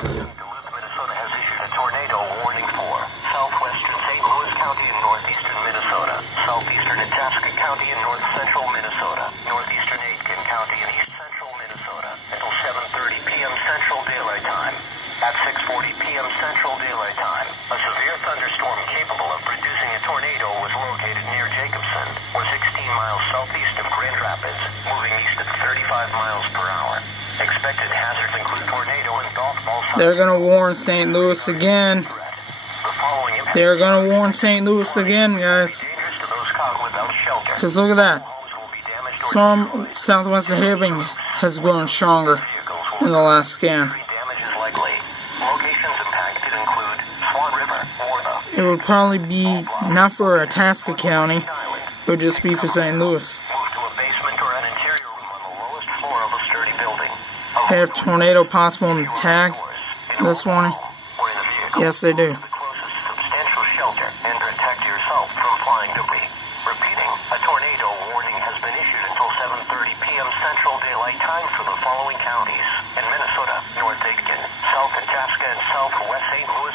Duluth, Minnesota has issued a tornado warning for southwestern St. Louis County in northeastern Minnesota, southeastern Itasca County in north central Minnesota, northeastern Aitkin County in east central Minnesota until 7:30 p.m. Central Daylight Time. At 6:40 p.m. Central Daylight Time, a severe thunderstorm capable of producing a tornado was located near Jacobson, or 16 miles southeast of Grand Rapids, moving east at 35 miles per hour. Expected hazards include tornado and golf ball. They're gonna warn St. Louis again. They're gonna warn St. Louis again, guys. Because look at that. Some southwest heaving has grown stronger in the last scan. It would probably be not for Itasca County, it would just be for St. Louis. They have tornado possible in the tag this morning. Yes, they do. Substantial shelter and protect yourself from flying debris. Repeating, a tornado warning has been issued until 7:30 p.m. Central Daylight Time for the following counties: in Minnesota, North Aitkin, South Itasca, and Southwest St. Louis